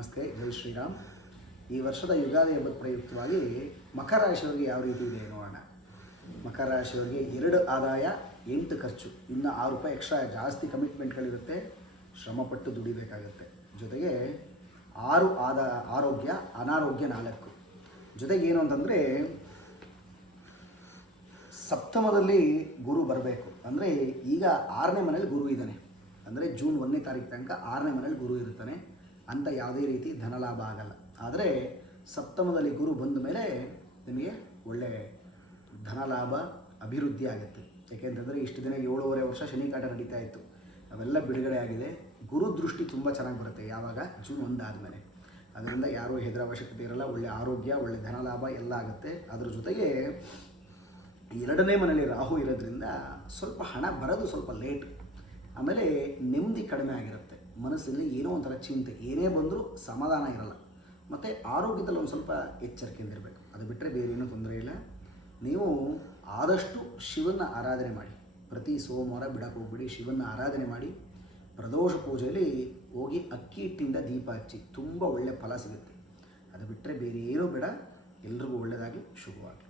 ನಮಸ್ತೆ, ಜೈ ಶ್ರೀರಾಮ್. ಈ ವರ್ಷದ ಯುಗಾದಿ ಹಬ್ಬದ ಪ್ರಯುಕ್ತವಾಗಿ ಮಕರ ರಾಶಿಯವರಿಗೆ ಯಾವ ರೀತಿ ಇದೆ ನೋಡೋಣ. ಮಕರ ರಾಶಿಯವರಿಗೆ 2 ಆದಾಯ 8 ಖರ್ಚು, ಇನ್ನು ₹6 ಎಕ್ಸ್ಟ್ರಾ ಜಾಸ್ತಿ ಕಮಿಟ್ಮೆಂಟ್ಗಳಿರುತ್ತೆ, ಶ್ರಮಪಟ್ಟು ದುಡಿಬೇಕಾಗುತ್ತೆ. ಜೊತೆಗೆ 6 ಆರೋಗ್ಯ, ಅನಾರೋಗ್ಯ 4. ಜೊತೆಗೆ ಏನು ಅಂತಂದರೆ ಸಪ್ತಮದಲ್ಲಿ ಗುರು ಬರಬೇಕು. ಅಂದರೆ ಈಗ 6ನೇ ಮನೇಲಿ ಗುರು ಇದ್ದಾನೆ, ಅಂದರೆ ಜೂನ್ 1ನೇ ತಾರೀಕು ತನಕ 6ನೇ ಮನೇಲಿ ಗುರು ಇರ್ತಾನೆ ಅಂತ ಯಾವುದೇ ರೀತಿ ಧನಲಾಭ ಆಗಲ್ಲ. ಆದರೆ ಸಪ್ತಮದಲ್ಲಿ ಗುರು ಬಂದ ಮೇಲೆ ನಿಮಗೆ ಒಳ್ಳೆ ಧನಲಾಭ ಅಭಿವೃದ್ಧಿ ಆಗುತ್ತೆ. ಏಕೆಂತಂದರೆ ಇಷ್ಟು ದಿನ 7.5 ವರ್ಷ ಶನಿ ಕಾಟ ನಡೀತಾ ಇತ್ತು, ಅವೆಲ್ಲ ಬಿಡುಗಡೆ ಆಗಿದೆ. ಗುರು ದೃಷ್ಟಿ ತುಂಬ ಚೆನ್ನಾಗಿ ಬರುತ್ತೆ ಯಾವಾಗ ಜೂನ್ 1 ಆದಮೇಲೆ. ಅದರಿಂದ ಯಾರೂ ಹೆದರ ಅವಶ್ಯಕತೆ ಇರಲ್ಲ. ಒಳ್ಳೆ ಆರೋಗ್ಯ, ಒಳ್ಳೆ ಧನಲಾಭ ಎಲ್ಲ ಆಗುತ್ತೆ. ಅದ್ರ ಜೊತೆಗೆ 2ನೇ ಮನೇಲಿ ರಾಹು ಇರೋದ್ರಿಂದ ಸ್ವಲ್ಪ ಹಣ ಬರೋದು ಸ್ವಲ್ಪ ಲೇಟ್. ಆಮೇಲೆ ನೆಮ್ಮದಿ ಕಡಿಮೆ ಆಗಿರುತ್ತೆ, ಮನಸ್ಸಲ್ಲಿ ಏನೋ ಒಂಥರ ಚಿಂತೆ, ಏನೇ ಬಂದರೂ ಸಮಾಧಾನ ಇರಲ್ಲ. ಮತ್ತು ಆರೋಗ್ಯದಲ್ಲಿ ಒಂದು ಸ್ವಲ್ಪ ಎಚ್ಚರಿಕೆಯಿಂದ ಇರಬೇಕು. ಅದು ಬಿಟ್ಟರೆ ಬೇರೆ ಏನೂ ತೊಂದರೆ ಇಲ್ಲ. ನೀವು ಆದಷ್ಟು ಶಿವನ ಆರಾಧನೆ ಮಾಡಿ, ಪ್ರತಿ ಸೋಮವಾರ ಬಿಡಕ್ಕೆ ಹೋಗ್ಬಿಡಿ, ಶಿವನ ಆರಾಧನೆ ಮಾಡಿ. ಪ್ರದೋಷ ಪೂಜೆಯಲ್ಲಿ ಹೋಗಿ ಅಕ್ಕಿ ಹಿಟ್ಟಿಂದ ದೀಪ ಹಚ್ಚಿ, ತುಂಬ ಒಳ್ಳೆಯ ಫಲ ಸಿಗುತ್ತೆ. ಅದು ಬಿಟ್ಟರೆ ಬೇರೆ ಏನೂ ಬೇಡ. ಎಲ್ರಿಗೂ ಒಳ್ಳೆಯದಾಗಲಿ, ಶುಭವಾಗಲಿ.